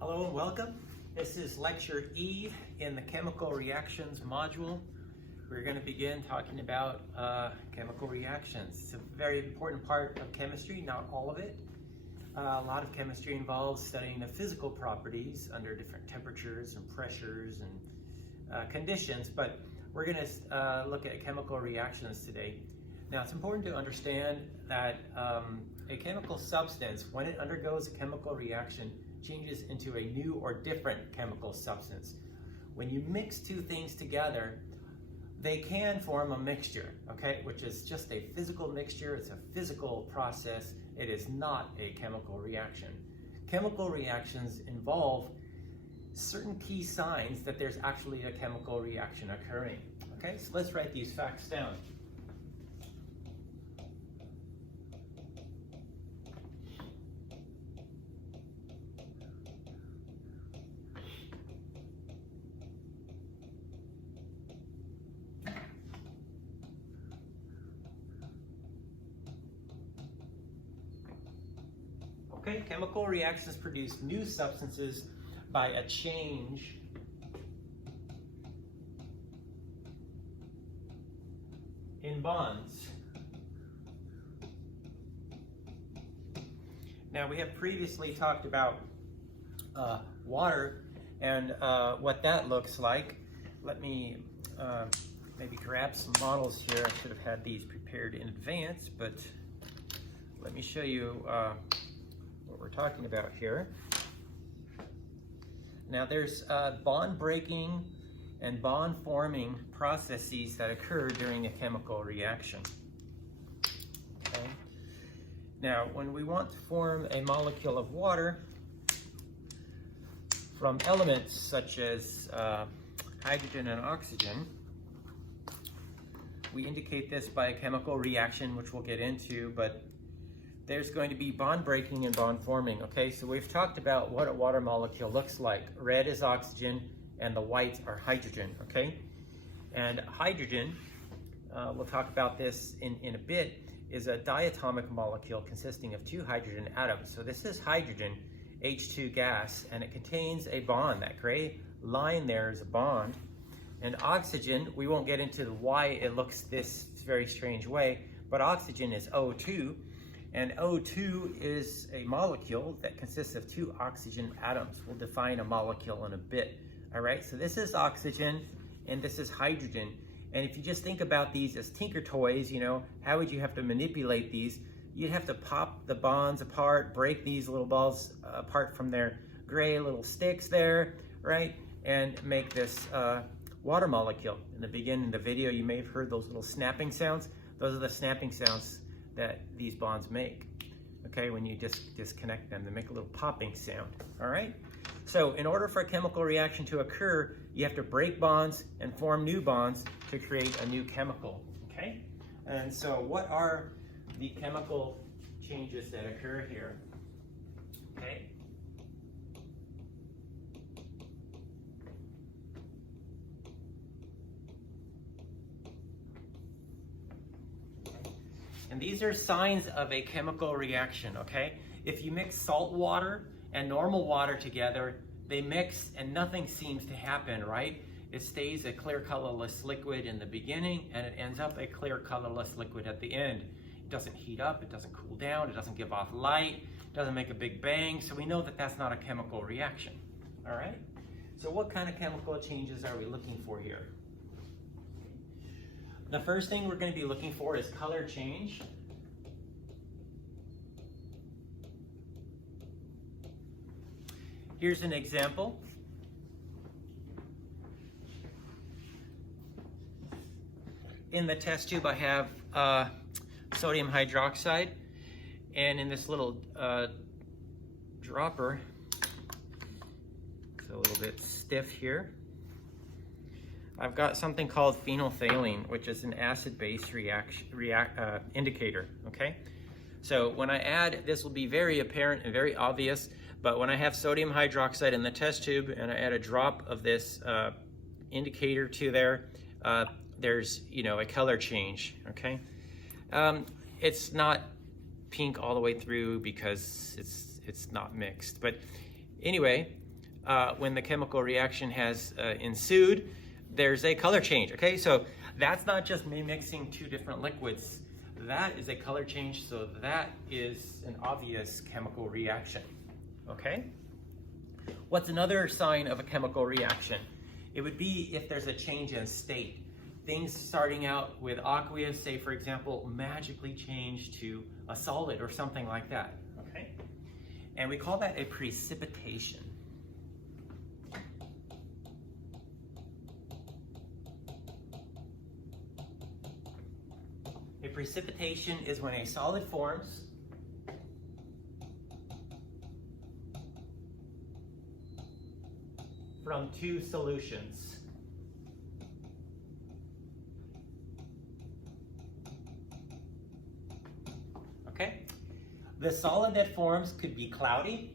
Hello and welcome. This is lecture E in the chemical reactions module. We're going to begin talking about chemical reactions. It's a very important part of chemistry, not all of it. A lot of chemistry involves studying the physical properties under different temperatures and pressures and conditions, but we're going to look at chemical reactions today. Now, it's important to understand that a chemical substance, when it undergoes a chemical reaction, changes into a new or different chemical substance. When you mix two things together, they can form a mixture, okay, which is just a physical mixture. It's a physical process. It is not a chemical reaction. Chemical reactions involve certain key signs that there's actually a chemical reaction occurring. Okay, so let's write these facts down. Okay, chemical reactions produce new substances by a change in bonds. Now, we have previously talked about water and what that looks like. Let me maybe grab some models here. I should have had these prepared in advance, but let me show you what we're talking about here. Now, there's bond breaking and bond forming processes that occur during a chemical reaction. Okay. Now, when we want to form a molecule of water from elements such as hydrogen and oxygen, we indicate this by a chemical reaction, which we'll get into, but there's going to be bond breaking and bond forming. Okay, so we've talked about what a water molecule looks like. Red is oxygen and the whites are hydrogen, okay? And hydrogen, we'll talk about this in a bit, is a diatomic molecule consisting of two hydrogen atoms. So this is hydrogen, H2 gas, and it contains a bond. That gray line there is a bond. And oxygen, we won't get into why it looks this very strange way, but oxygen is O2. And O2 is a molecule that consists of two oxygen atoms. We'll define a molecule in a bit. All right, so this is oxygen and this is hydrogen. And if you just think about these as tinker toys, you know, how would you have to manipulate these? You'd have to pop the bonds apart, break these little balls apart from their gray little sticks there, right? And make this water molecule. In the beginning of the video, you may have heard those little snapping sounds. Those are the snapping sounds that these bonds make, okay, when you just disconnect them. They make a little popping sound, all right? So in order for a chemical reaction to occur, you have to break bonds and form new bonds to create a new chemical, okay? And so what are the chemical changes that occur here, okay? And these are signs of a chemical reaction, okay? If you mix salt water and normal water together, they mix and nothing seems to happen, right? It stays a clear colorless liquid in the beginning and it ends up a clear colorless liquid at the end. It doesn't heat up, it doesn't cool down, it doesn't give off light, it doesn't make a big bang, so we know that that's not a chemical reaction, all right? So what kind of chemical changes are we looking for here? The first thing we're going to be looking for is color change. Here's an example. In the test tube I have sodium hydroxide, and in this little dropper, it's a little bit stiff here, I've got something called phenolphthalein, which is an acid-base indicator, okay? So when I add, this will be very apparent and very obvious, but when I have sodium hydroxide in the test tube and I add a drop of this indicator to there, there's, you know, a color change, okay? It's not pink all the way through because it's not mixed. But anyway, when the chemical reaction has ensued, there's a color change, okay? So that's not just me mixing two different liquids. That is a color change, so that is an obvious chemical reaction, okay? What's another sign of a chemical reaction? It would be if there's a change in state. Things starting out with aqueous, say for example, magically change to a solid or something like that, okay? And we call that a precipitation. A precipitation is when a solid forms from two solutions. Okay? The solid that forms could be cloudy,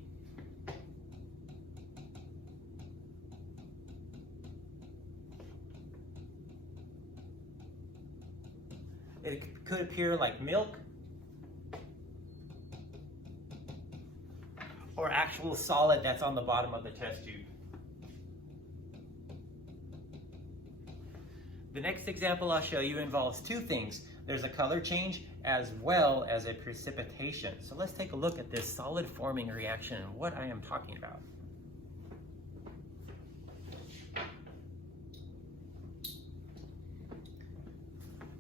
it could appear like milk, or actual solid that's on the bottom of the test tube. The next example I'll show you involves two things. There's a color change as well as a precipitation. So let's take a look at this solid forming reaction and what I am talking about.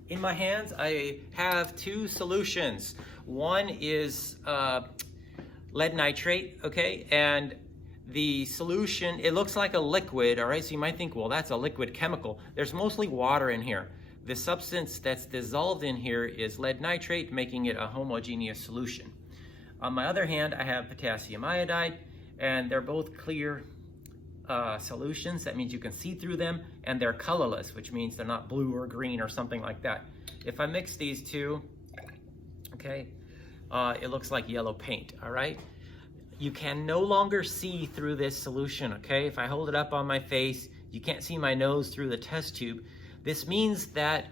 In my hands, I have two solutions. One is lead nitrate, okay? And the solution, it looks like a liquid, all right? So you might think, well, that's a liquid chemical. There's mostly water in here. The substance that's dissolved in here is lead nitrate, making it a homogeneous solution. On my other hand, I have potassium iodide, and they're both clear solutions. That means you can see through them, and they're colorless, which means they're not blue or green or something like that. If I mix these two, okay, it looks like yellow paint, all right? You can no longer see through this solution, okay? If I hold it up on my face, you can't see my nose through the test tube. This means that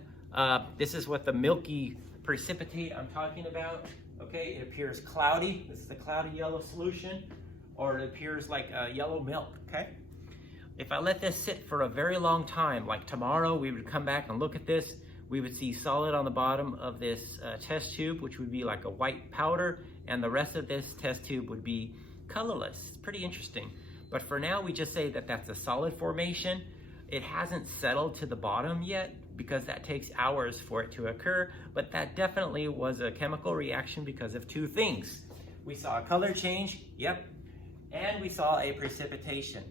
this is what the milky precipitate I'm talking about, okay? It appears cloudy. This is the cloudy yellow solution, or it appears like yellow milk, okay? If I let this sit for a very long time, like tomorrow, we would come back and look at this, we would see solid on the bottom of this test tube, which would be like a white powder, and the rest of this test tube would be colorless. It's pretty interesting. But for now, we just say that that's a solid formation. It hasn't settled to the bottom yet because that takes hours for it to occur, but that definitely was a chemical reaction because of two things. We saw a color change, yep, and we saw a precipitation.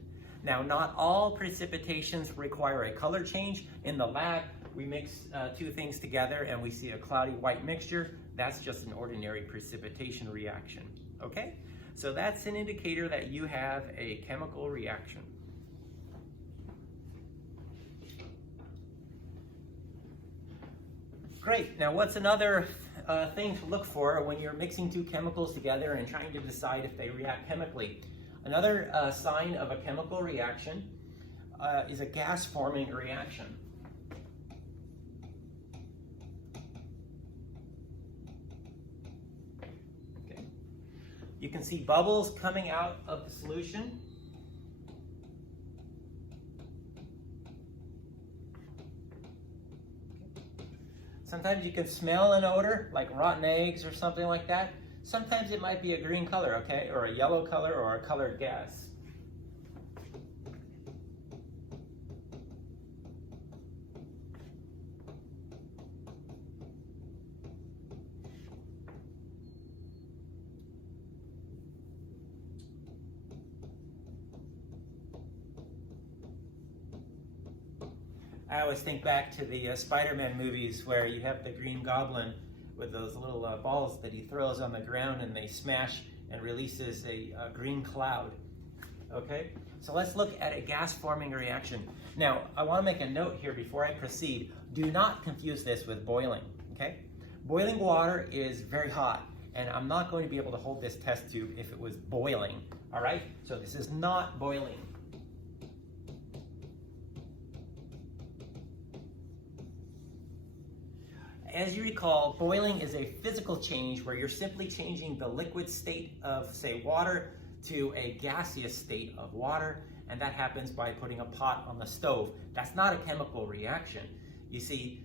Now, not all precipitations require a color change. In the lab, we mix two things together and we see a cloudy white mixture. That's just an ordinary precipitation reaction, okay? So that's an indicator that you have a chemical reaction. Great, now what's another thing to look for when you're mixing two chemicals together and trying to decide if they react chemically? Another sign of a chemical reaction is a gas forming reaction. Okay. You can see bubbles coming out of the solution. Sometimes you can smell an odor, like rotten eggs or something like that. Sometimes it might be a green color, okay, or a yellow color or a colored gas. I always think back to the Spider-Man movies where you have the Green Goblin with those little balls that he throws on the ground and they smash and releases a green cloud. Okay, so let's look at a gas forming reaction. Now, I want to make a note here before I proceed. Do not confuse this with boiling, okay? Boiling water is very hot, and I'm not going to be able to hold this test tube if it was boiling, all right? So this is not boiling. As you recall, boiling is a physical change where you're simply changing the liquid state of, say, water to a gaseous state of water, and that happens by putting a pot on the stove. That's not a chemical reaction. You see,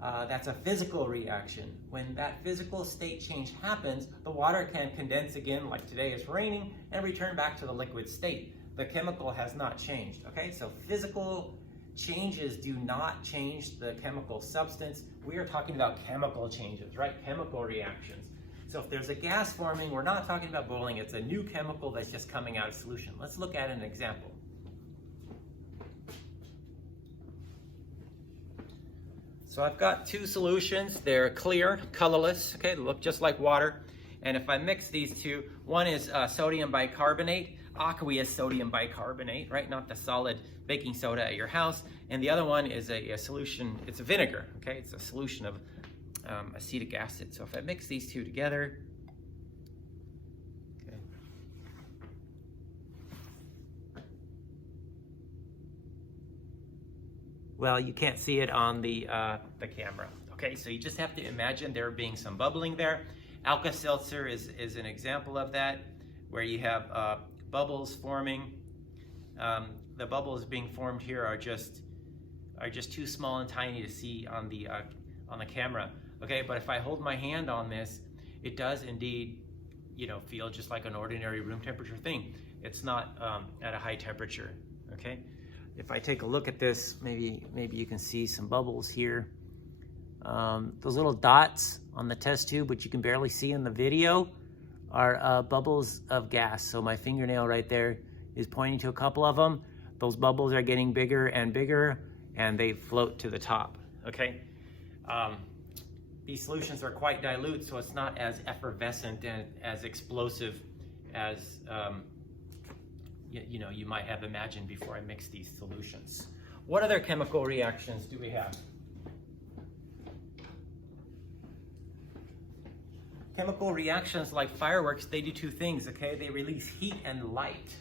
that's a physical reaction. When that physical state change happens, the water can condense again, like today it's raining, and return back to the liquid state. The chemical has not changed, okay? So physical changes do not change the chemical substance. We are talking about chemical changes, right? Chemical reactions. So if there's a gas forming, we're not talking about boiling. It's a new chemical that's just coming out of solution. Let's look at an example. So I've got two solutions. They're clear, colorless, okay? They look just like water. And if I mix these two, one is sodium bicarbonate, aqueous sodium bicarbonate, right? Not the solid baking soda at your house. And the other one is a solution, it's a vinegar, okay? It's a solution of acetic acid. So if I mix these two together, okay. Well, you can't see it on the camera, okay? So you just have to imagine there being some bubbling there. Alka-Seltzer is an example of that, where you have bubbles forming. The bubbles being formed here are just too small and tiny to see on the camera. Okay, but if I hold my hand on this, it does indeed, feel just like an ordinary room temperature thing. It's not at a high temperature. Okay, if I take a look at this, maybe you can see some bubbles here. Those little dots on the test tube, which you can barely see in the video, are bubbles of gas. So my fingernail right there is pointing to a couple of them. Those bubbles are getting bigger and bigger, and they float to the top, okay? These solutions are quite dilute, so it's not as effervescent and as explosive as you might have imagined before I mix these solutions. What other chemical reactions do we have? Chemical reactions like fireworks, they do two things, okay? They release heat and light.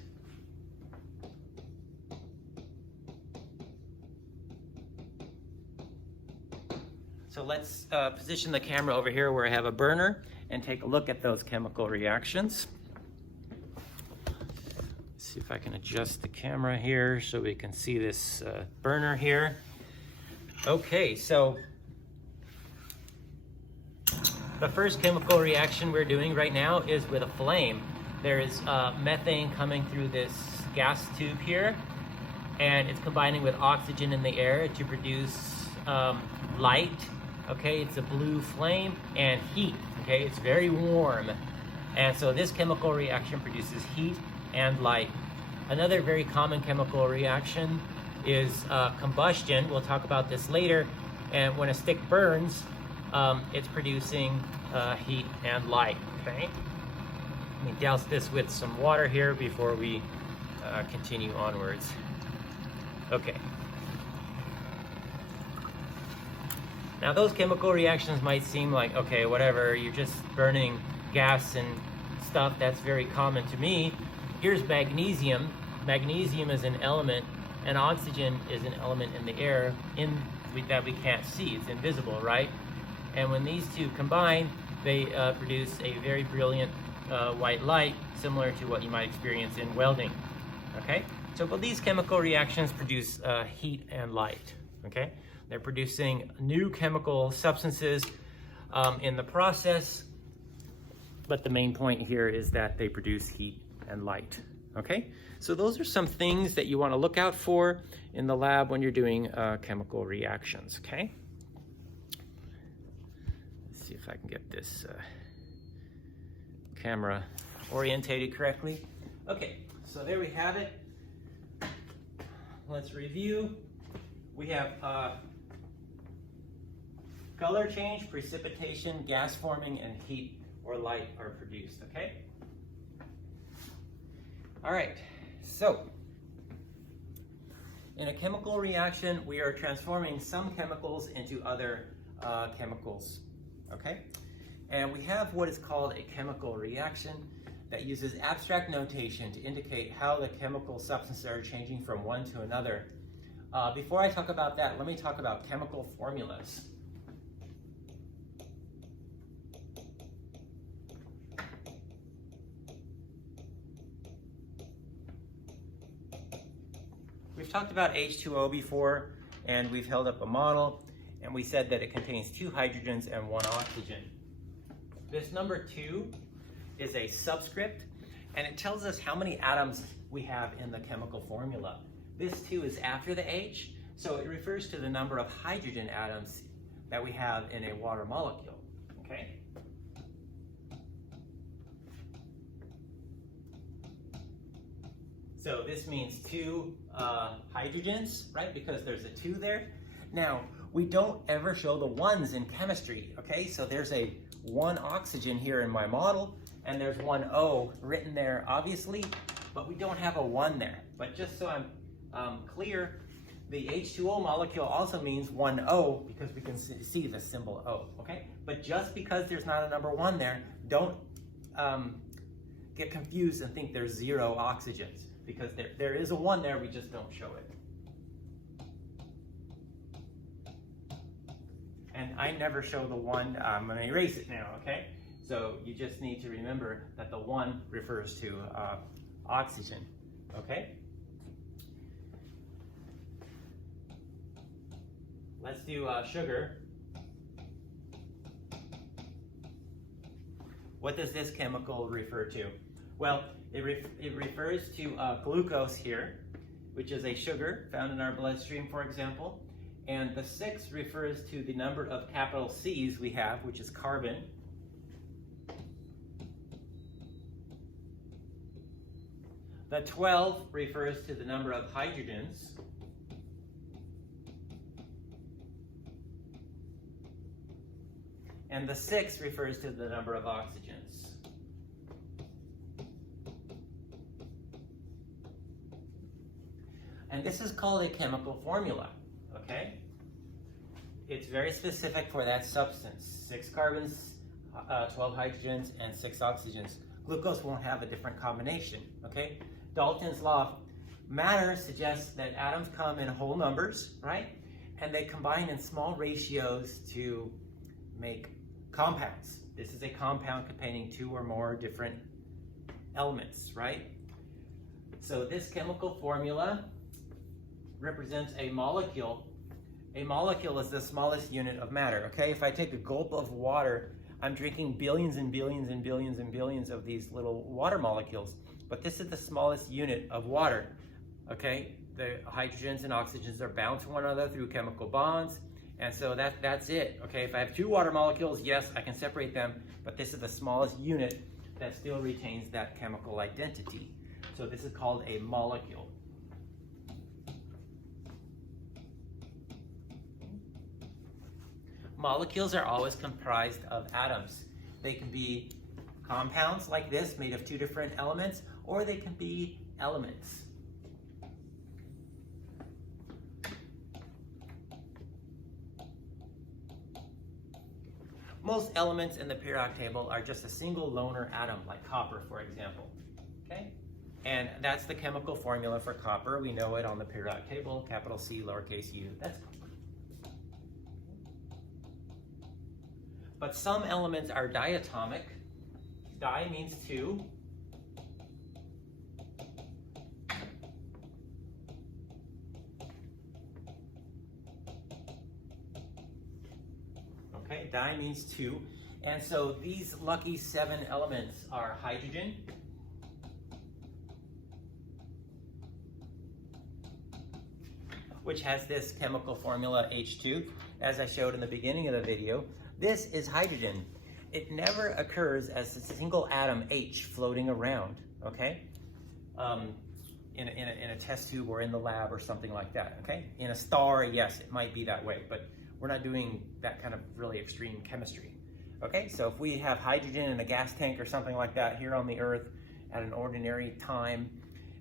So let's position the camera over here where I have a burner and take a look at those chemical reactions. Let's see if I can adjust the camera here so we can see this burner here. Okay, so the first chemical reaction we're doing right now is with a flame. There is methane coming through this gas tube here, and it's combining with oxygen in the air to produce light. Okay, it's a blue flame and heat. Okay, it's very warm. And so this chemical reaction produces heat and light. Another very common chemical reaction is combustion. We'll talk about this later. And when a stick burns, it's producing heat and light, okay? Let me douse this with some water here before we continue onwards. Okay. Now those chemical reactions might seem like, okay, whatever, you're just burning gas and stuff, that's very common to me. Here's magnesium. Magnesium is an element, and oxygen is an element in the air that we can't see. It's invisible, right? And when these two combine, they produce a very brilliant white light, similar to what you might experience in welding, okay? So, but these chemical reactions produce heat and light, okay? They're producing new chemical substances in the process, but the main point here is that they produce heat and light, okay? So those are some things that you want to look out for in the lab when you're doing chemical reactions, okay? Let's see if I can get this camera orientated correctly. Okay, so there we have it. Let's review. We have color change, precipitation, gas forming, and heat or light are produced, okay? All right, so in a chemical reaction, we are transforming some chemicals into other chemicals, okay? And we have what is called a chemical reaction that uses abstract notation to indicate how the chemical substances are changing from one to another. Before I talk about that, let me talk about chemical formulas. we've talked about H2O before, and we've held up a model, and we said that it contains 2 hydrogens and 1 oxygen. This number 2 is a subscript, and it tells us how many atoms we have in the chemical formula. This 2 is after the H, so it refers to the number of hydrogen atoms that we have in a water molecule, okay? So this means 2 hydrogens, right? Because there's a 2 there. Now, we don't ever show the 1s in chemistry, okay? So there's a 1 oxygen here in my model, and there's 1 O written there, obviously, but we don't have a 1 there. But just so I'm clear, the H2O molecule also means 1O because we can see the symbol O, okay? But just because there's not a number 1 there, don't get confused and think there's 0 oxygens, because there is a 1 there, we just don't show it. And I never show the 1, I'm going to erase it now, okay? So you just need to remember that the 1 refers to oxygen, okay? Let's do sugar. What does this chemical refer to? Well, it refers to glucose here, which is a sugar found in our bloodstream, for example. And the 6 refers to the number of capital C's we have, which is carbon. The 12 refers to the number of hydrogens. And the 6 refers to the number of oxygens. And this is called a chemical formula, okay? It's very specific for that substance. 6 carbons, 12 hydrogens, and 6 oxygens. Glucose won't have a different combination, okay? Dalton's law of matter suggests that atoms come in whole numbers, right? And they combine in small ratios to make compounds. This is a compound containing 2 or more different elements, right? So this chemical formula represents a molecule. A molecule is the smallest unit of matter, okay? If I take a gulp of water, I'm drinking billions and billions and billions and billions of these little water molecules, but this is the smallest unit of water, okay? The hydrogens and oxygens are bound to one another through chemical bonds, and so that's it, okay? If I have 2 water molecules, yes, I can separate them, but this is the smallest unit that still retains that chemical identity. So this is called a molecule. Molecules are always comprised of atoms. They can be compounds like this, made of 2 different elements, or they can be elements. Most elements in the periodic table are just a single loner atom, like copper, for example, okay? And that's the chemical formula for copper. We know it on the periodic table, capital C, lowercase u, that's copper. But some elements are diatomic. Di means 2. Okay, di means 2. And so these lucky 7 elements are hydrogen, which has this chemical formula H2, as I showed in the beginning of the video. This is hydrogen. It never occurs as a single atom H floating around, okay? In a test tube or in the lab or something like that, okay? In a star, yes, it might be that way, but we're not doing that kind of really extreme chemistry, okay? So if we have hydrogen in a gas tank or something like that here on the Earth at an ordinary time,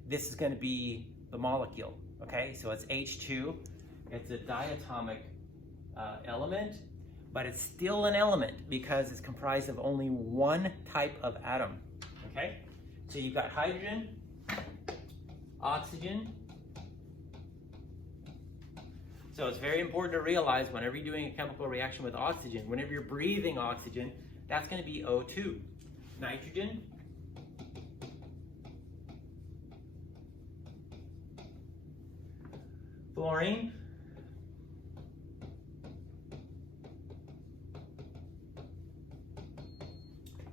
this is going to be the molecule, okay? So it's H2. It's a diatomic element, but it's still an element because it's comprised of only 1 type of atom, okay? So you've got hydrogen, oxygen. So it's very important to realize whenever you're doing a chemical reaction with oxygen, whenever you're breathing oxygen, that's going to be O2. Nitrogen, fluorine,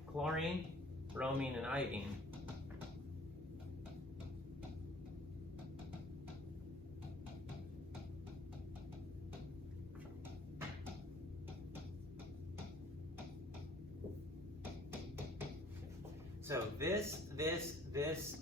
chlorine, bromine, and iodine. So this,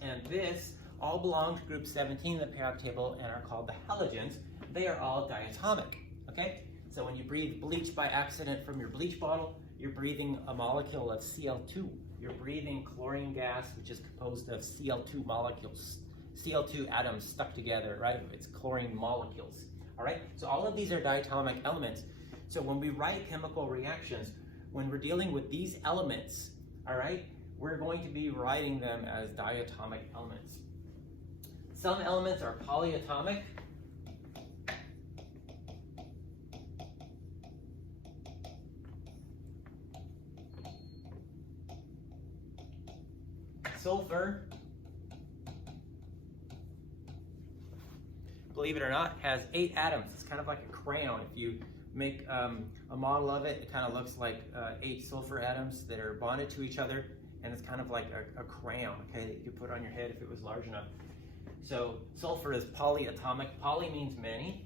and this all belong to group 17 in the periodic table and are called the halogens. They are all diatomic, okay? So when you breathe bleach by accident from your bleach bottle, you're breathing a molecule of Cl2. You're breathing chlorine gas, which is composed of Cl2 molecules, Cl2 atoms stuck together, right? It's chlorine molecules, all right? So all of these are diatomic elements. So when we write chemical reactions, when we're dealing with these elements, all right, we're going to be writing them as diatomic elements. Some elements are polyatomic. Sulfur, believe it or not, has 8 atoms. It's kind of like a crayon. If you make a model of it, it kind of looks like 8 sulfur atoms that are bonded to each other, and it's kind of like a crayon, okay, that you could put on your head if it was large enough. So sulfur is polyatomic. Poly means many.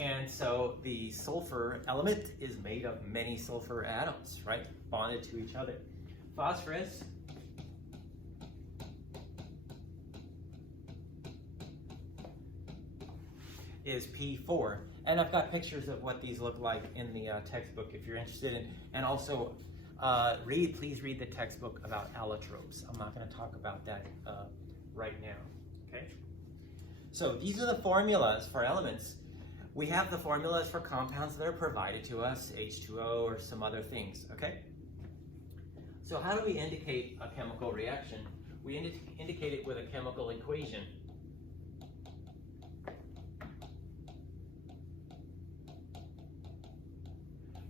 And so the sulfur element is made of many sulfur atoms, right? Bonded to each other. Phosphorus is P4. And I've got pictures of what these look like in the textbook if you're interested in. And also, please read the textbook about allotropes. I'm not going to talk about that right now, okay? So these are the formulas for elements. We have the formulas for compounds that are provided to us, H2O or some other things, okay? So how do we indicate a chemical reaction? We indicate it with a chemical equation.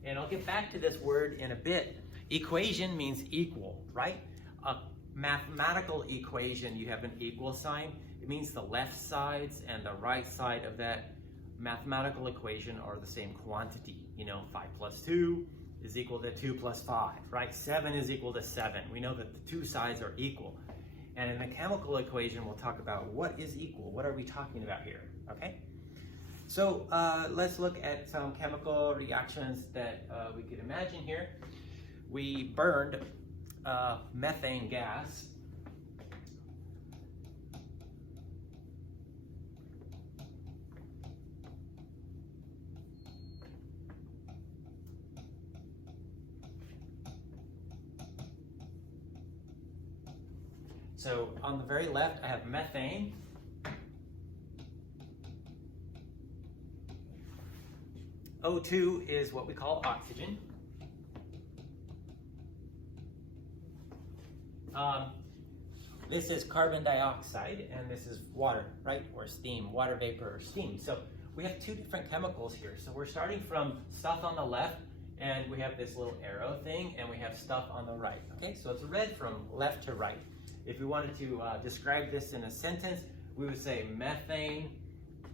And I'll get back to this word in a bit. Equation means equal, right? A mathematical equation, you have an equal sign. It means the left sides and the right side of that mathematical equation are the same quantity. You know, 5 plus 2 is equal to 2 plus 5, right? 7 is equal to 7. We know that the two sides are equal. And in the chemical equation, we'll talk about what is equal. What are we talking about here, okay? So let's look at some chemical reactions that we could imagine here. We burned methane gas. So on the very left, I have methane. O2 is what we call oxygen. This is carbon dioxide, and this is water, right? Or steam, water vapor or steam. So we have two different chemicals here. So we're starting from stuff on the left, and we have this little arrow thing, and we have stuff on the right, okay? So it's read from left to right. If we wanted to describe this in a sentence, we would say methane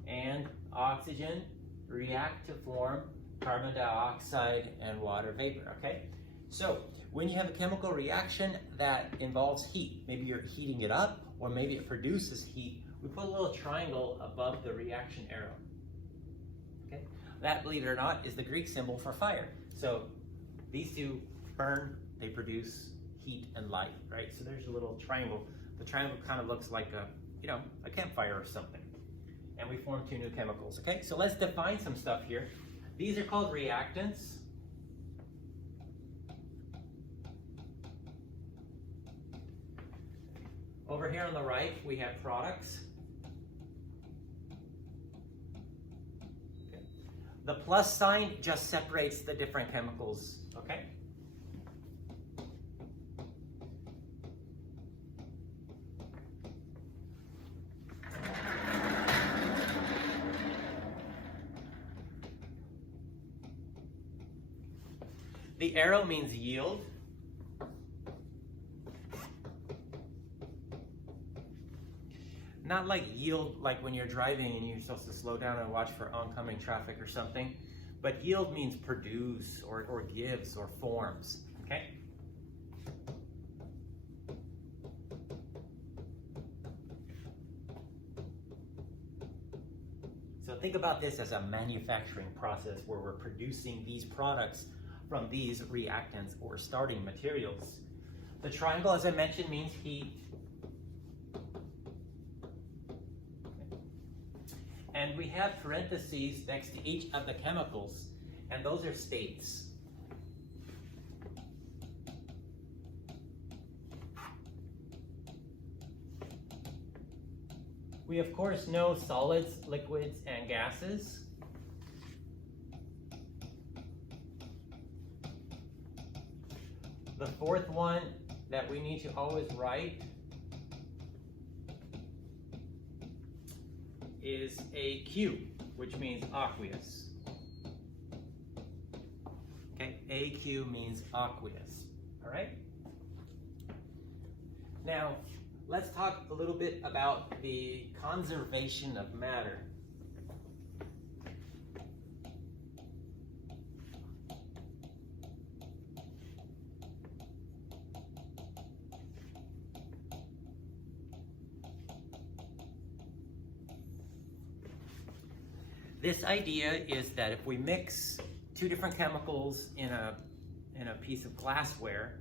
and oxygen react to form carbon dioxide and water vapor, okay? So when you have a chemical reaction that involves heat, maybe you're heating it up or maybe it produces heat, we put a little triangle above the reaction arrow, okay? That, believe it or not, is the Greek symbol for fire. So these two burn, they produce heat and light, right? So there's a little triangle. The triangle kind of looks like a campfire or something. And we form two new chemicals, okay? So let's define some stuff here. These are called reactants. Over here on the right, we have products. Okay. The plus sign just separates the different chemicals, okay? The arrow means yield. not like yield, like when you're driving and you're supposed to slow down and watch for oncoming traffic or something, but yield means produce or gives or forms, okay? So think about this as a manufacturing process where we're producing these products from these reactants or starting materials. The triangle, as I mentioned, means heat. And we have parentheses next to each of the chemicals, and those are states. We, of course, know solids, liquids, and gases. The fourth one that we need to always write is AQ, which means aqueous. Okay, AQ means aqueous, all right? Now, let's talk a little bit about the conservation of matter. This idea is that if we mix two different chemicals in a piece of glassware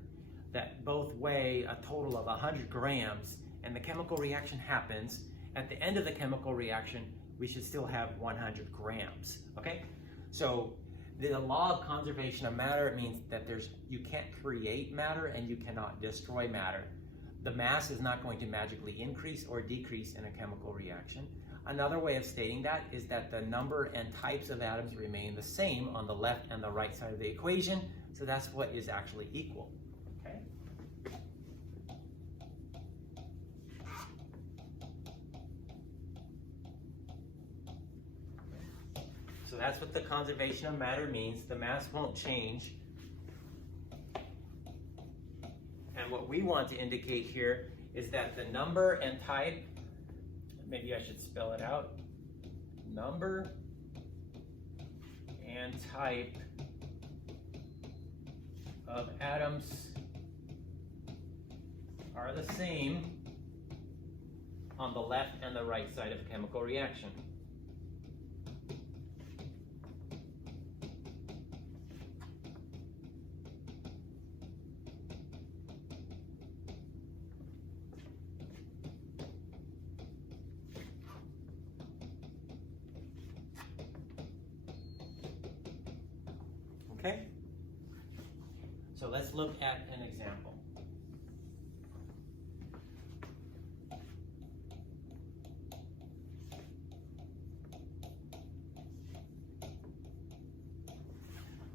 that both weigh a total of 100 grams and the chemical reaction happens, at the end of the chemical reaction, we should still have 100 grams, okay? So the law of conservation of matter means that you can't create matter and you cannot destroy matter. The mass is not going to magically increase or decrease in a chemical reaction. Another way of stating that is that the number and types of atoms remain the same on the left and the right side of the equation, so that's what is actually equal, okay? So that's what the conservation of matter means. The mass won't change. And what we want to indicate here is that the number and type, maybe I should spell it out, number and type of atoms are the same on the left and the right side of a chemical reaction. Okay? So let's look at an example.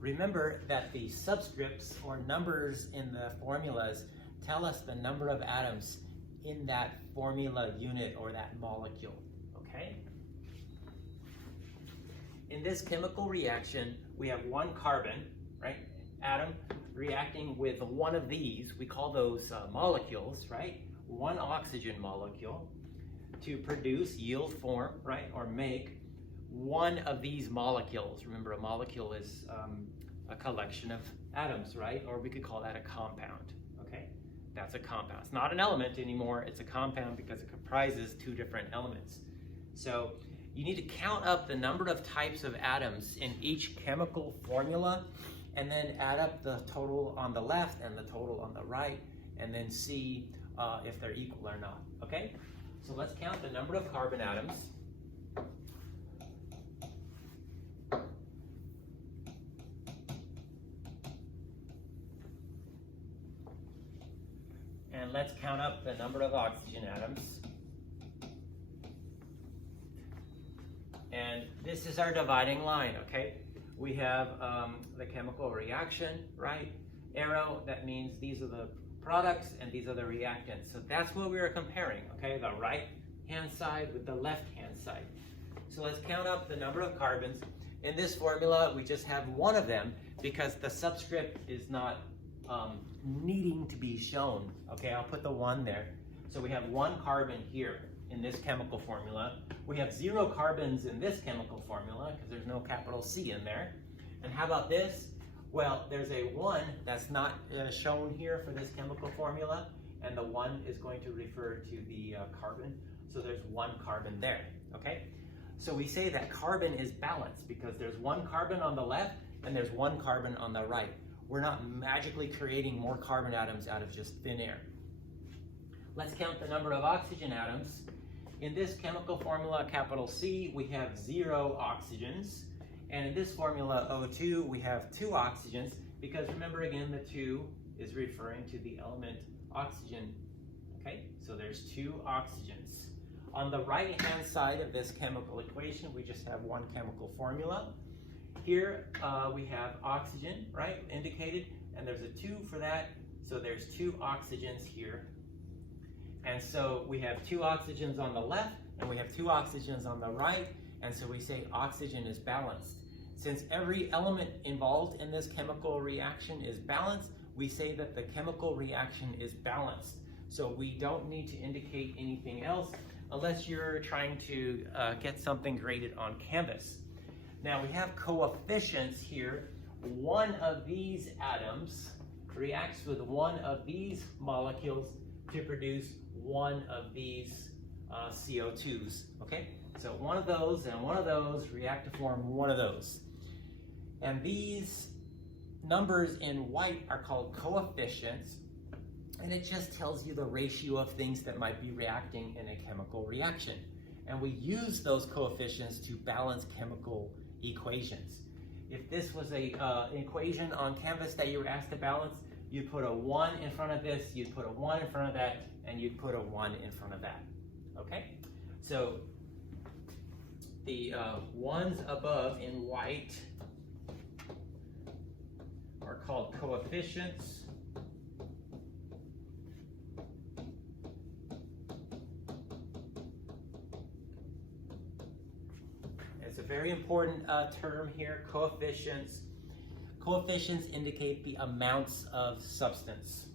Remember that the subscripts or numbers in the formulas tell us the number of atoms in that formula unit or that molecule, okay? In this chemical reaction, we have one carbon, right, atom reacting with one of these. We call those molecules, right? One oxygen molecule to produce, yield, form, right, or make one of these molecules. Remember, a molecule is a collection of atoms, right? Or we could call that a compound, okay? That's a compound. It's not an element anymore. It's a compound because it comprises two different elements. So you need to count up the number of types of atoms in each chemical formula and then add up the total on the left and the total on the right and then see if they're equal or not, okay? So let's count the number of carbon atoms. And let's count up the number of oxygen atoms. And this is our dividing line, okay? We have the chemical reaction, right? Arrow, that means these are the products and these are the reactants. So that's what we are comparing, okay? The right-hand side with the left-hand side. So let's count up the number of carbons. In this formula, we just have one of them because the subscript is not needing to be shown, okay? I'll put the one there. So we have one carbon here in this chemical formula. We have 0 carbons in this chemical formula because there's no capital C in there. And how about this? Well, there's a 1 that's not shown here for this chemical formula, and the 1 is going to refer to the carbon. So there's 1 carbon there, okay? So we say that carbon is balanced because there's 1 carbon on the left and there's 1 carbon on the right. We're not magically creating more carbon atoms out of just thin air. Let's count the number of oxygen atoms. In this chemical formula, capital C, we have 0 oxygens. And in this formula, O2, we have 2 oxygens, because remember again, the 2 is referring to the element oxygen. Okay, so there's 2 oxygens. On the right-hand side of this chemical equation, we just have 1 chemical formula. Here we have oxygen, right, indicated, and there's a 2 for that, so there's 2 oxygens here. And so we have 2 oxygens on the left, and we have 2 oxygens on the right, and so we say oxygen is balanced. Since every element involved in this chemical reaction is balanced, we say that the chemical reaction is balanced. So we don't need to indicate anything else unless you're trying to get something graded on Canvas. Now we have coefficients here. One of these atoms reacts with one of these molecules to produce one of these CO2s, okay? So one of those and one of those react to form one of those. And these numbers in white are called coefficients, and it just tells you the ratio of things that might be reacting in a chemical reaction. And we use those coefficients to balance chemical equations. If this was an equation on Canvas that you were asked to balance, you'd put a 1 in front of this, you'd put a 1 in front of that, and you'd put a 1 in front of that, okay? So the ones above in white are called coefficients. It's a very important term here, coefficients. Coefficients indicate the amounts of substance.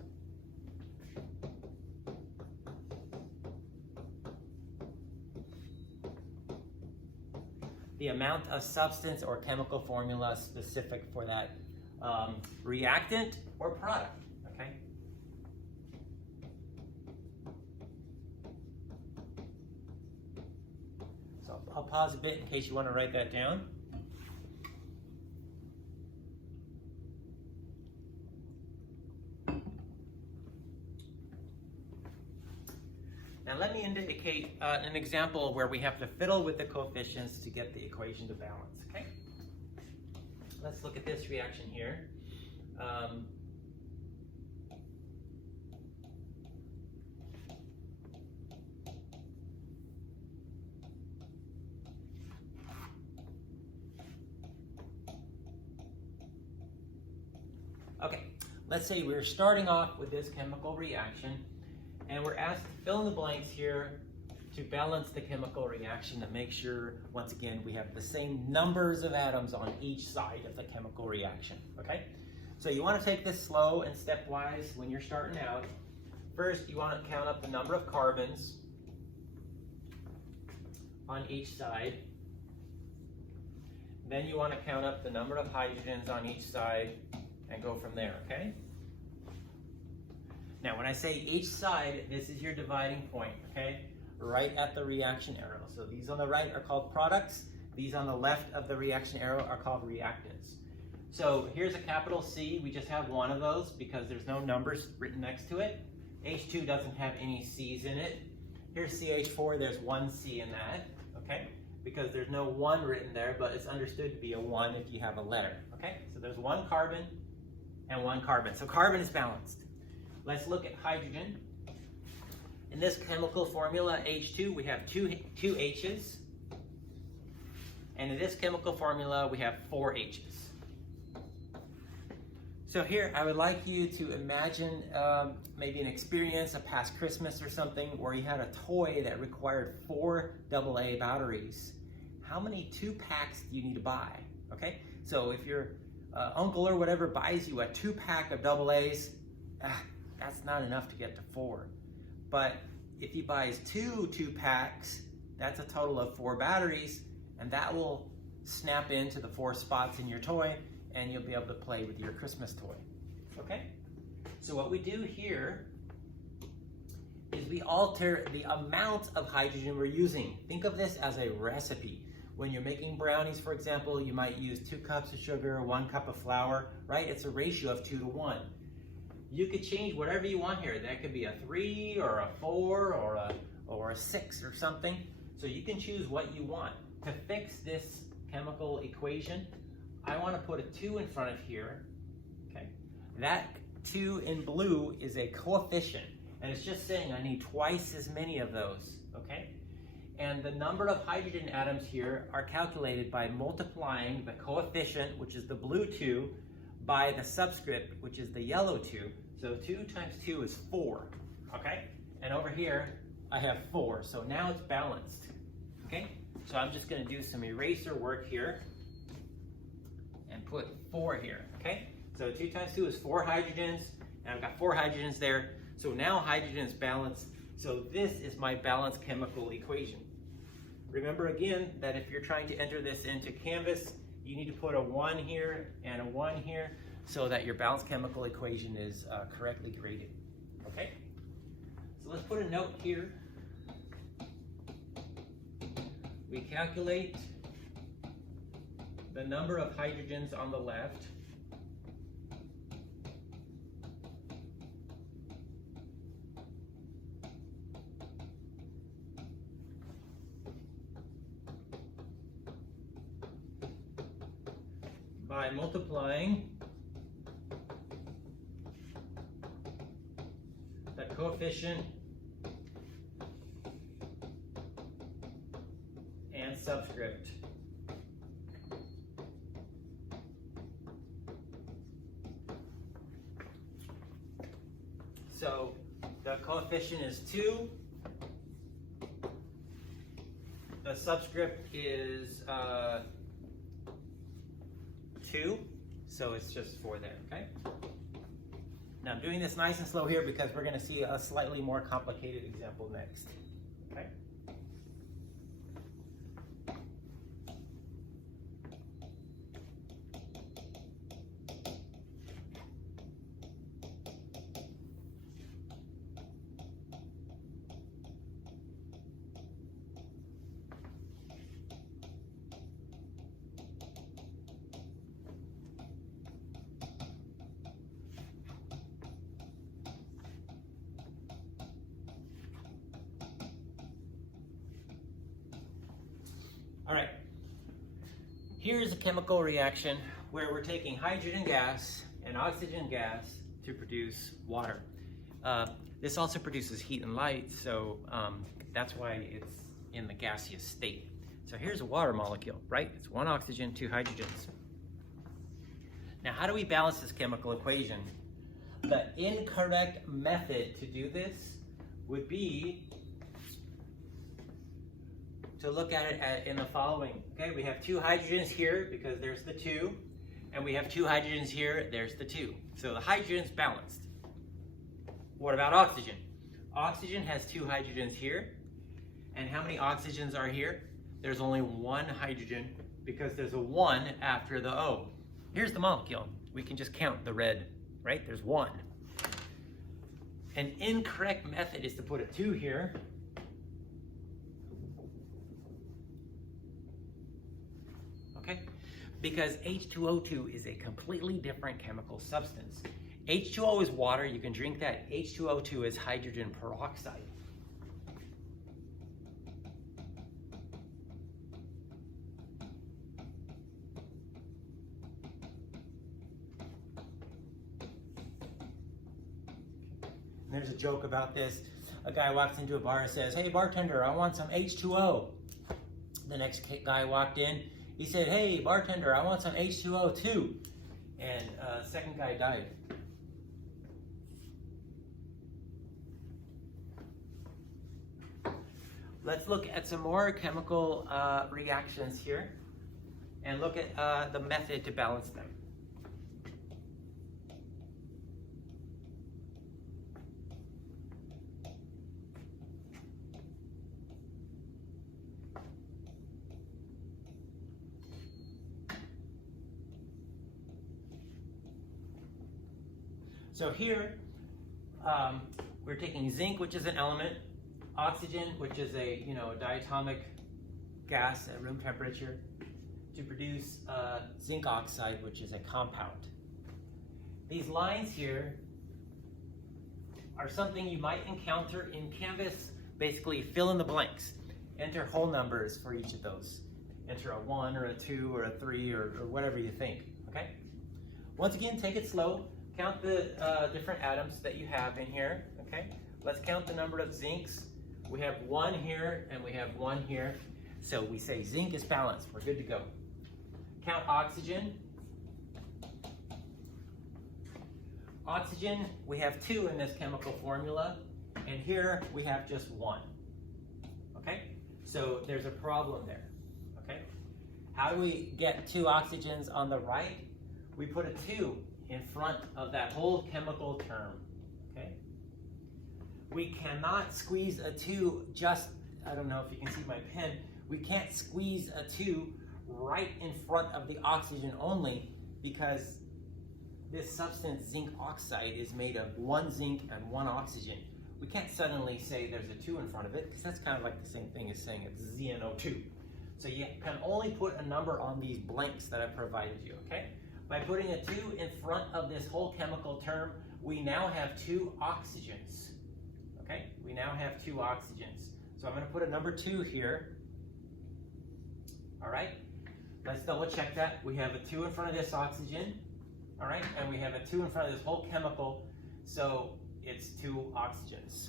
The amount of substance or chemical formula specific for that reactant or product, okay? So I'll pause a bit in case you want to write that down. Now let me indicate an example where we have to fiddle with the coefficients to get the equation to balance, okay? Let's look at this reaction here. Okay, let's say we're starting off with this chemical reaction, and we're asked to fill in the blanks here to balance the chemical reaction to make sure, once again, we have the same numbers of atoms on each side of the chemical reaction, okay? So you want to take this slow and stepwise when you're starting out. First, you want to count up the number of carbons on each side. Then you want to count up the number of hydrogens on each side and go from there, okay? Now, when I say each side, this is your dividing point, okay? Right at the reaction arrow. So these on the right are called products. These on the left of the reaction arrow are called reactants. So here's a capital C. We just have one of those because there's no numbers written next to it. H2 doesn't have any C's in it. Here's CH4. There's one C in that, okay? Because there's no 1 written there, but it's understood to be a 1 if you have a letter, okay? So there's 1 carbon and 1 carbon. So carbon is balanced. Let's look at hydrogen. In this chemical formula, H2, we have two H's. And in this chemical formula, we have 4 H's. So here, I would like you to imagine maybe an experience, a past Christmas or something, where you had a toy that required 4 AA batteries. How many 2-packs do you need to buy? Okay, so if your uncle or whatever buys you a 2-pack of AA's, that's not enough to get to 4. But if he buys two 2-packs, that's a total of 4 batteries, and that will snap into the 4 spots in your toy, and you'll be able to play with your Christmas toy. Okay? So what we do here is we alter the amount of hydrogen we're using. Think of this as a recipe. When you're making brownies, for example, you might use 2 cups of sugar, 1 cup of flour, right? It's a ratio of 2 to 1. You could change whatever you want here. That could be a 3 or a 4 or a 6 or something. So you can choose what you want. To fix this chemical equation, I want to put a 2 in front of here. Okay, that 2 in blue is a coefficient, and it's just saying I need twice as many of those. Okay, and the number of hydrogen atoms here are calculated by multiplying the coefficient, which is the blue 2, by the subscript, which is the yellow 2. So 2 times 2 is 4. Okay, and over here I have 4. So now it's balanced. Okay, so I'm just going to do some eraser work here and put 4 here. Okay, so 2 times 2 is 4 hydrogens, and I've got 4 hydrogens there. So now hydrogen is balanced. So this is my balanced chemical equation. Remember again that if you're trying to enter this into Canvas, you need to put a 1 here and a 1 here so that your balanced chemical equation is correctly graded. Okay, so let's put a note here. We calculate the number of hydrogens on the left by multiplying the coefficient and subscript. So the coefficient is 2, the subscript is 2, so it's just 4 there, okay? Now I'm doing this nice and slow here because we're going to see a slightly more complicated example next, okay? All right, here's a chemical reaction where we're taking hydrogen gas and oxygen gas to produce water. This also produces heat and light, so that's why it's in the gaseous state. So here's a water molecule, right? It's 1 oxygen, 2 hydrogens. Now, how do we balance this chemical equation? The incorrect method to do this would be to look at it in the following. Okay, we have 2 hydrogens here because there's the 2, and we have 2 hydrogens here, there's the 2. So the hydrogen's balanced. What about oxygen? Oxygen has 2 hydrogens here, and how many oxygens are here? There's only 1 hydrogen because there's a 1 after the O. Here's the molecule. We can just count the red, right? There's 1. An incorrect method is to put a 2 here. Okay? Because H2O2 is a completely different chemical substance. H2O is water, you can drink that. H2O2 is hydrogen peroxide. There's a joke about this. A guy walks into a bar and says, "Hey bartender, I want some H2O." The next guy walked in, he said, "Hey bartender, I want some H2O too." And the second guy died. Let's look at some more chemical reactions here and look at the method to balance them. So here, we're taking zinc, which is an element, oxygen, which is a diatomic gas at room temperature, to produce zinc oxide, which is a compound. These lines here are something you might encounter in Canvas. Basically, fill in the blanks. Enter whole numbers for each of those. Enter a 1 or a 2 or a 3 or whatever you think, okay? Once again, take it slow. Count the different atoms that you have in here, okay? Let's count the number of zincs. We have 1 here and we have 1 here. So we say zinc is balanced. We're good to go. Count oxygen. Oxygen, we have 2 in this chemical formula, and here we have just 1. Okay? So there's a problem there. Okay? How do we get 2 oxygens on the right? We put a 2 in front of that whole chemical term. Okay? We cannot squeeze a 2 just, I don't know if you can see my pen, we can't squeeze a 2 right in front of the oxygen only, because this substance, zinc oxide, is made of 1 zinc and 1 oxygen. We can't suddenly say there's a 2 in front of it, because that's kind of like the same thing as saying it's ZnO2. So you can only put a number on these blanks that I provided you, okay? By putting a 2 in front of this whole chemical term, we now have 2 oxygens, okay? We now have 2 oxygens. So I'm going to put a number 2 here, all right? Let's double check that. We have a 2 in front of this oxygen, all right? And we have a 2 in front of this whole chemical, so it's 2 oxygens,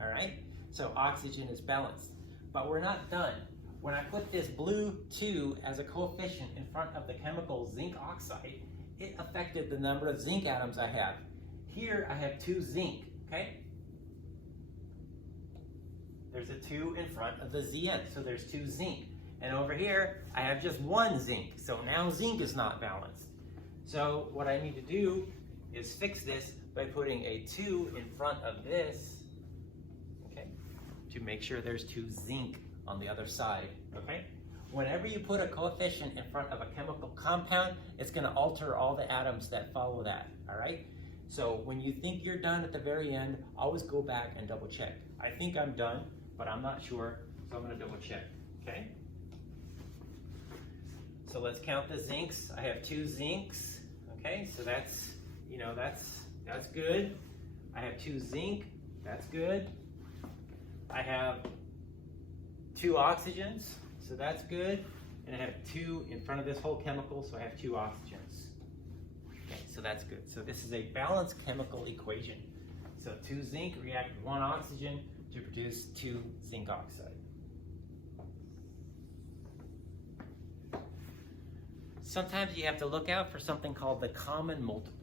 all right? So oxygen is balanced, but we're not done. When I put this blue 2 as a coefficient in front of the chemical zinc oxide, it affected the number of zinc atoms I have. Here I have 2 zinc, okay? There's a 2 in front of the Zn, so there's 2 zinc. And over here, I have just 1 zinc, so now zinc is not balanced. So what I need to do is fix this by putting a 2 in front of this, okay, to make sure there's 2 zinc on the other side, okay? Whenever you put a coefficient in front of a chemical compound, it's going to alter all the atoms that follow that, all right? So when you think you're done at the very end, always go back and double check. I think I'm done, but I'm not sure, so I'm going to double check, okay? So let's count the zincs. I have 2 zincs, okay? So that's, that's good. I have 2 zinc, that's good. I have 2 oxygens, so that's good. And I have 2 in front of this whole chemical, so I have 2 oxygens. Okay, so that's good. So this is a balanced chemical equation. So 2 zinc react with 1 oxygen to produce 2 zinc oxide. Sometimes you have to look out for something called the common multiple.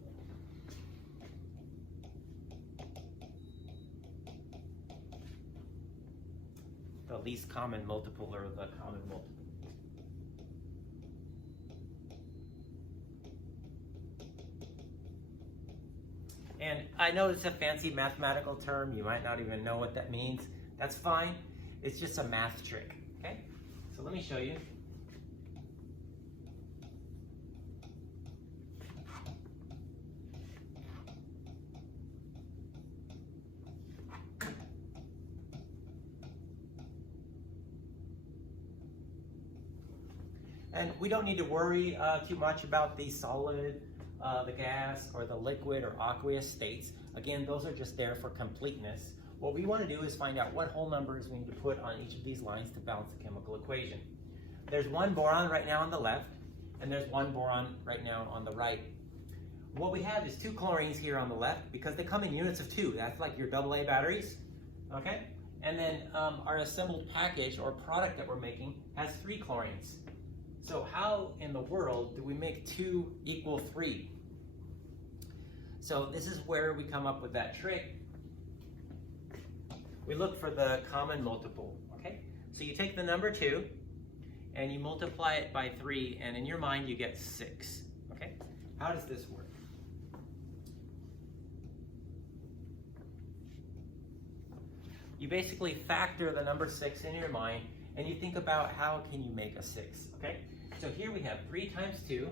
The least common multiple or the common multiple. And I know it's a fancy mathematical term. You might not even know what that means. That's fine. It's just a math trick, okay? So let me show you. And we don't need to worry too much about the solid, the gas, or the liquid or aqueous states. Again, those are just there for completeness. What we want to do is find out what whole numbers we need to put on each of these lines to balance the chemical equation. There's 1 boron right now on the left, and there's 1 boron right now on the right. What we have is 2 chlorines here on the left because they come in units of 2. That's like your AA batteries, okay? And then our assembled package or product that we're making has 3 chlorines. So how in the world do we make 2 equal 3? So this is where we come up with that trick. We look for the common multiple, okay? So you take the number 2 and you multiply it by 3, and in your mind you get 6, okay? How does this work? You basically factor the number 6 in your mind and you think about how can you make a 6, okay? So here we have 3 times 2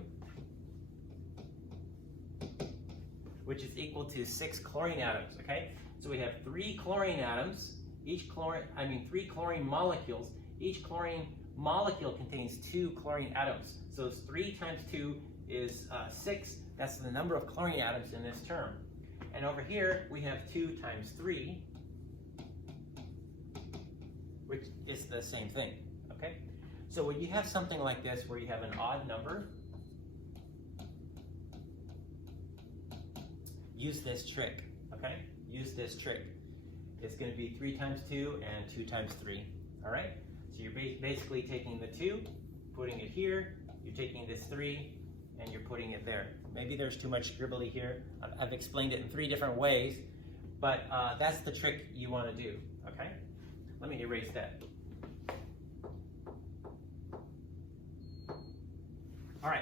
which is equal to 6 chlorine atoms, okay? So we have 3 chlorine atoms, three chlorine molecules. Each chlorine molecule contains 2 chlorine atoms. So it's 3 times 2 is 6. That's the number of chlorine atoms in this term. And over here, we have 2 times 3, which is the same thing, okay? So when you have something like this where you have an odd number, use this trick, okay? Use this trick. It's going to be 3 times 2 and 2 times 3, all right? So you're basically taking the 2, putting it here, you're taking this 3, and you're putting it there. Maybe there's too much scribbly here. I've explained it in 3 different ways, but that's the trick you want to do, okay? Let me erase that. All right,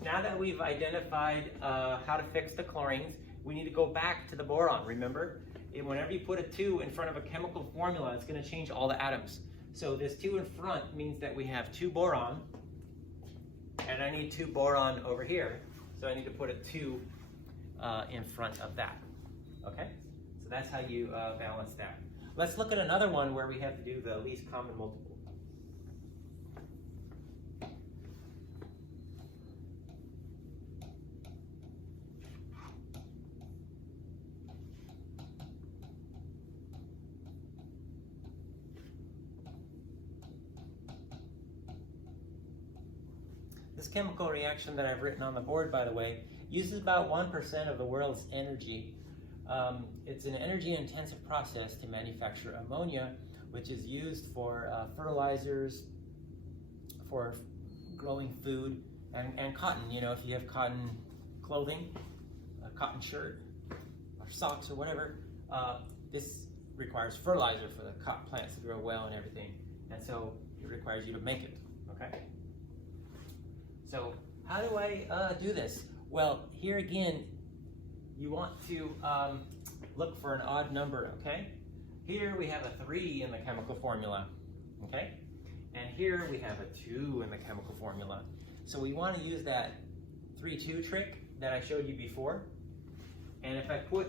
now that we've identified how to fix the chlorines, we need to go back to the boron, remember? Whenever you put a 2 in front of a chemical formula, it's going to change all the atoms. So this 2 in front means that we have 2 boron, and I need 2 boron over here. So I need to put a 2 in front of that, okay? So that's how you balance that. Let's look at another one where we have to do the least common multiple. This chemical reaction that I've written on the board, by the way, uses about 1% of the world's energy. It's an energy-intensive process to manufacture ammonia, which is used for fertilizers, for growing food, and cotton. You know, if you have cotton clothing, a cotton shirt, or socks, or whatever, this requires fertilizer for the cotton plants to grow well and everything. And so it requires you to make it, okay? So how do I do this? Well, here again, you want to look for an odd number, okay? Here we have a 3 in the chemical formula, okay? And here we have a 2 in the chemical formula. So we want to use that 3-2 trick that I showed you before. And if I put,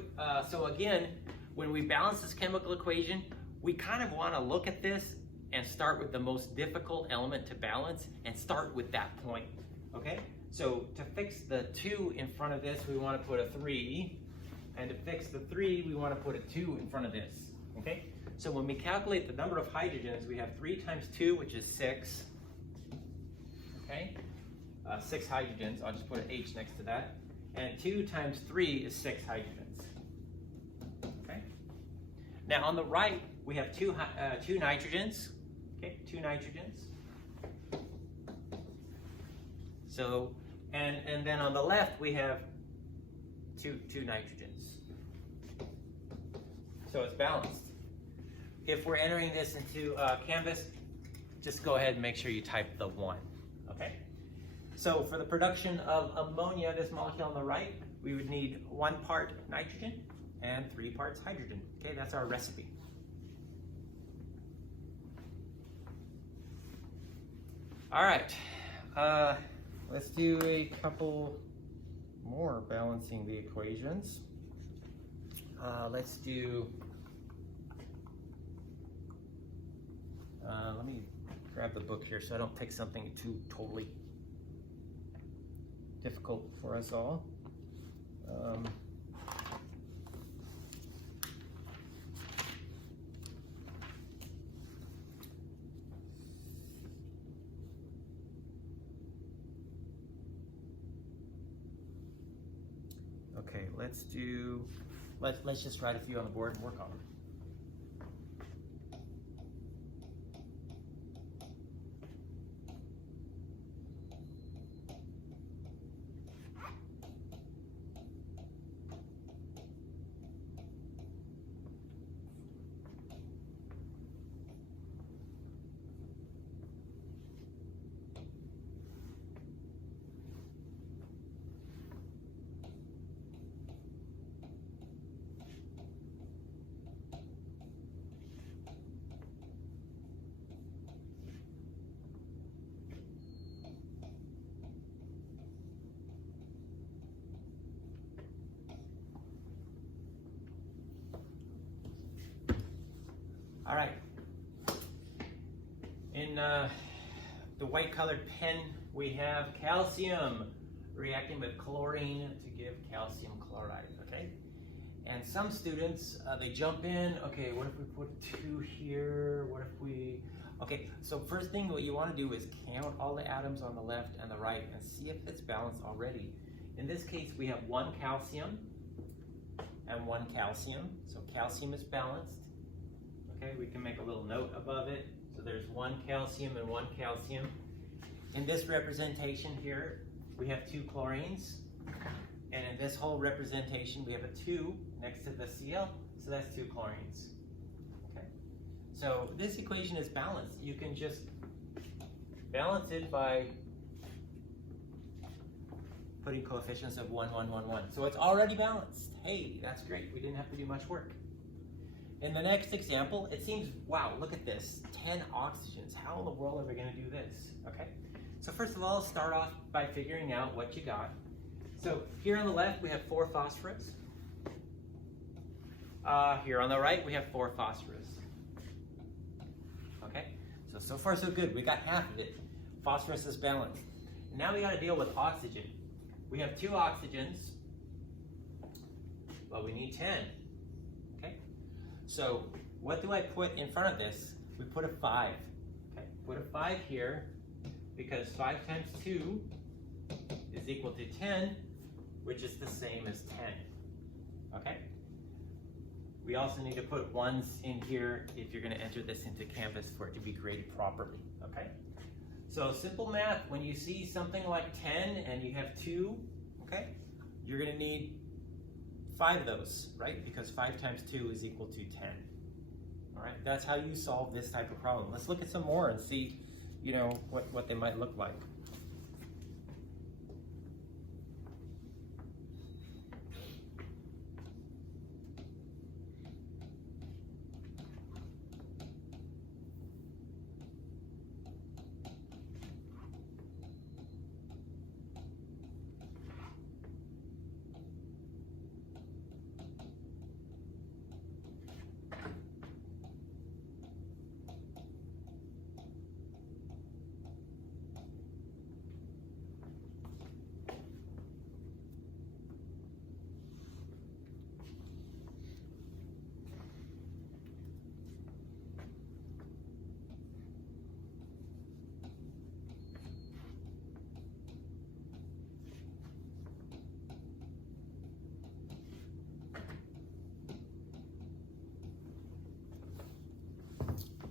so again, when we balance this chemical equation, we kind of want to look at this and start with the most difficult element to balance and start with that point. Okay, so to fix the 2 in front of this, we want to put a 3, and to fix the 3, we want to put a 2 in front of this. Okay, so when we calculate the number of hydrogens, we have 3 times 2, which is 6. Okay, 6 hydrogens. I'll just put an H next to that. And 2 times 3 is 6 hydrogens. Okay. Now on the right, we have two nitrogens. Okay, 2 nitrogens. So, and then on the left, we have two nitrogens. So it's balanced. If we're entering this into Canvas, just go ahead and make sure you type the 1, okay? So for the production of ammonia, this molecule on the right, we would need 1 part nitrogen and 3 parts hydrogen. Okay, that's our recipe. All right. Let's do a couple more balancing the equations. Let's do, let me grab the book here so I don't take something too totally difficult for us all. Okay, let's just write a few on the board and work on them. All right. In the white colored pen, we have calcium reacting with chlorine to give calcium chloride, okay? And some students, they jump in, okay, what if we put 2 here? What if we, okay, so first thing what you want to do is count all the atoms on the left and the right and see if it's balanced already. In this case, we have 1 calcium and 1 calcium, so calcium is balanced. Okay, we can make a little note above it. So there's 1 calcium and 1 calcium. In this representation here, we have 2 chlorines. And in this whole representation, we have a 2 next to the Cl, so that's 2 chlorines. Okay, so this equation is balanced. You can just balance it by putting coefficients of 1, 1, 1, 1. So it's already balanced. Hey, that's great. We didn't have to do much work. In the next example, it seems, wow, look at this, 10 oxygens. How in the world are we going to do this? Okay, so first of all, start off by figuring out what you got. So here on the left, we have 4 phosphorus. Here on the right, we have 4 phosphorus. Okay, so far so good. We got half of it. Phosphorus is balanced. Now we got to deal with oxygen. We have 2 oxygens, but we need 10. Okay, so what do I put in front of this? We put a 5. Okay, put a 5 here because 5 times 2 is equal to 10, which is the same as 10. Okay? We also need to put 1s in here if you're going to enter this into Canvas for it to be graded properly. Okay? So simple math, when you see something like 10 and you have 2, okay, you're going to need 5 of those, right? Because 5 times 2 is equal to 10. All right? That's how you solve this type of problem. Let's look at some more and see, you know, what they might look like.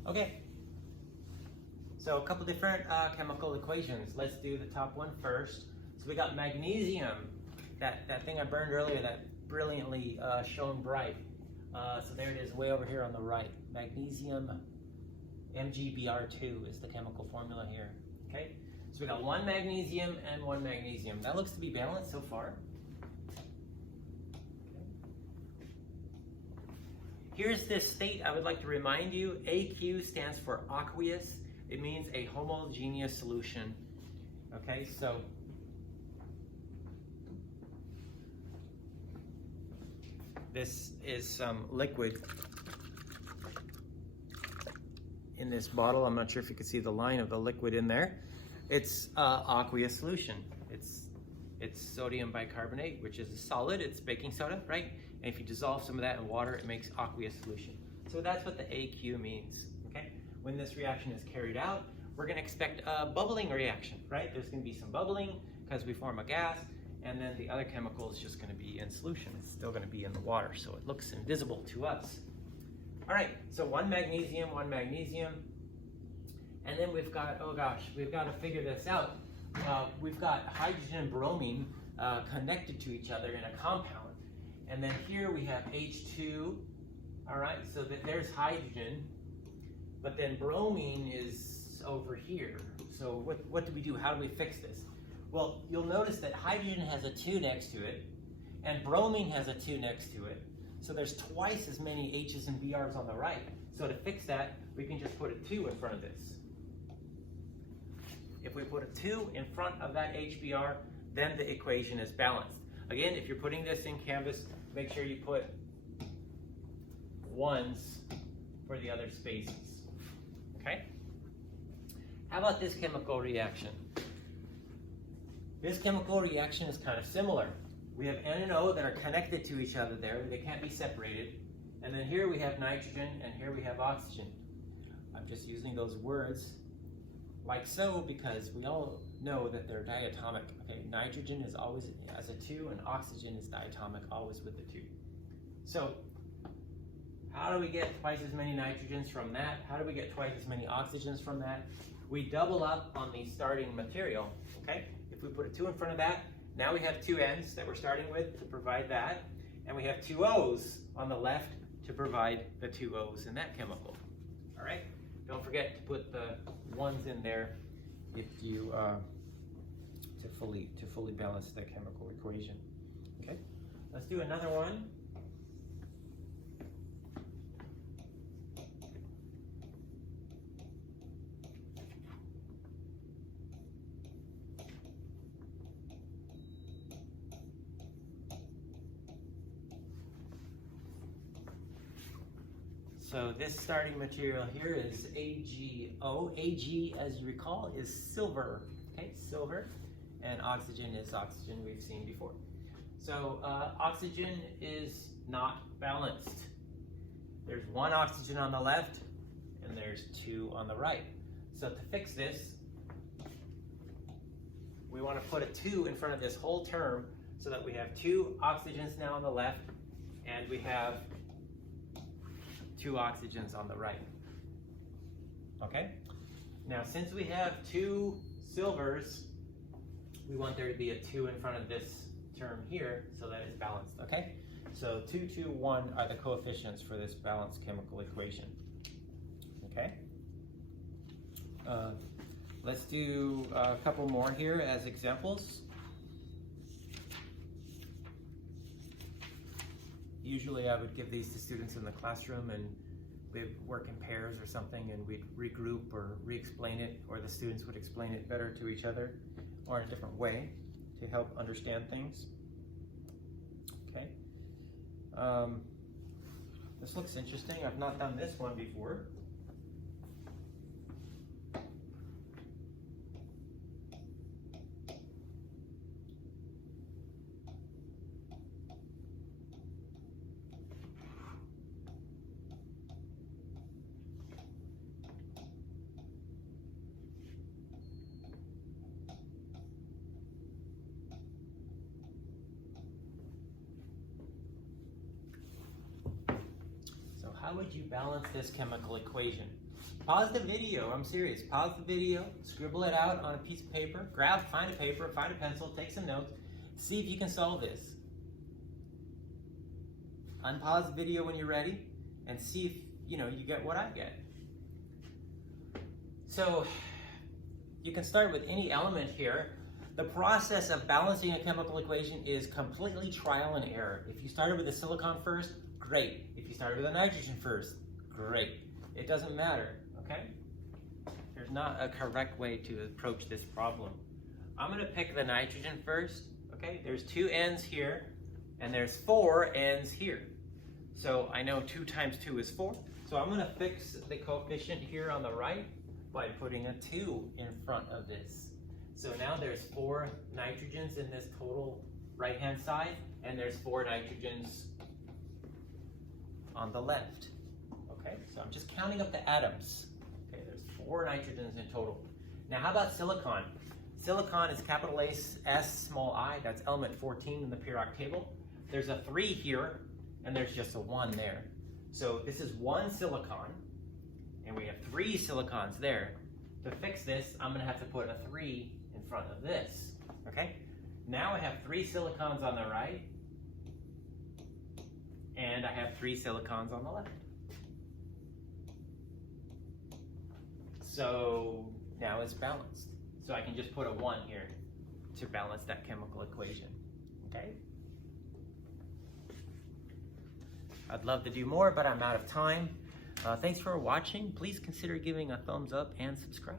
Okay, so a couple different chemical equations. Let's do the top one first. So we got magnesium, that thing I burned earlier that brilliantly shone bright. So there it is way over here on the right. Magnesium MgBr2 is the chemical formula here. Okay, so we got 1 magnesium and 1 magnesium. That looks to be balanced so far. Here's this state I would like to remind you. AQ stands for aqueous. It means a homogeneous solution. Okay, so this is some liquid in this bottle. I'm not sure if you can see the line of the liquid in there. It's aqueous solution. It's sodium bicarbonate, which is a solid. It's baking soda, right? And if you dissolve some of that in water, it makes aqueous solution. So that's what the AQ means, okay? When this reaction is carried out, we're gonna expect a bubbling reaction, right? There's gonna be some bubbling because we form a gas, and then the other chemical is just gonna be in solution. It's still gonna be in the water, so it looks invisible to us. All right, so 1 magnesium, 1 magnesium. And then we've got, oh gosh, we've got to figure this out. We've got hydrogen and bromine connected to each other in a compound. And then here we have H2, all right, so that there's hydrogen, but then bromine is over here. So what do we do? How do we fix this? Well, you'll notice that hydrogen has a 2 next to it, and bromine has a 2 next to it. So there's twice as many H's and Br's on the right. So to fix that, we can just put a 2 in front of this. If we put a 2 in front of that HBr, then the equation is balanced. Again, if you're putting this in Canvas, make sure you put 1s for the other spaces. Okay? How about this chemical reaction? This chemical reaction is kind of similar. We have N and O that are connected to each other there. They can't be separated. And then here we have nitrogen, and here we have oxygen. I'm just using those words like so because we all know that they're diatomic. Okay, nitrogen is always as a 2, and oxygen is diatomic, always with the 2. So how do we get twice as many nitrogens from that? How do we get twice as many oxygens from that? We double up on the starting material. Okay, if we put a 2 in front of that, now we have 2 N's that we're starting with to provide that, and we have 2 O's on the left to provide the 2 O's in that chemical. All right, don't forget to put the 1's in there if you to fully balance the chemical equation. Okay, let's do another one. So this starting material here is AgO. Ag, as you recall, is silver. Okay, silver. And oxygen is oxygen we've seen before. So oxygen is not balanced. There's 1 oxygen on the left, and there's 2 on the right. So to fix this, we want to put a 2 in front of this whole term so that we have 2 oxygens now on the left, and we have 2 oxygens on the right. Okay? Now, since we have 2 silvers, we want there to be a 2 in front of this term here so that it's balanced. Okay? So 2, 2, 1 are the coefficients for this balanced chemical equation. Okay? Let's do a couple more here as examples. Usually I would give these to students in the classroom, and we'd work in pairs or something, and we'd regroup or re-explain it, or the students would explain it better to each other or in a different way to help understand things. Okay. This looks interesting. I've not done this one before. How would you balance this chemical equation? Pause the video, I'm serious. Pause the video, scribble it out on a piece of paper, find a paper, find a pencil, take some notes, see if you can solve this. Unpause the video when you're ready and see if you get what I get. So you can start with any element here. The process of balancing a chemical equation is completely trial and error. If you started with the silicon first, great. If you started with the nitrogen first, great. It doesn't matter, okay? There's not a correct way to approach this problem. I'm gonna pick the nitrogen first, okay? There's 2 N's here, and there's 4 N's here. So I know 2 times 2 is 4. So I'm gonna fix the coefficient here on the right by putting a 2 in front of this. So now there's 4 nitrogens in this total right-hand side, and there's 4 nitrogens on the left. Okay, so I'm just counting up the atoms. Okay, there's 4 nitrogens in total. Now how about silicon? Silicon is capital S, small I, that's element 14 in the periodic table. There's a 3 here, and there's just a 1 there. So this is 1 silicon, and we have 3 silicons there. To fix this, I'm gonna have to put a 3 in front of this, okay? Now I have 3 silicons on the right, and I have 3 silicons on the left. So now it's balanced. So I can just put a 1 here to balance that chemical equation, okay? I'd love to do more, but I'm out of time. Thanks for watching. Please consider giving a thumbs up and subscribe.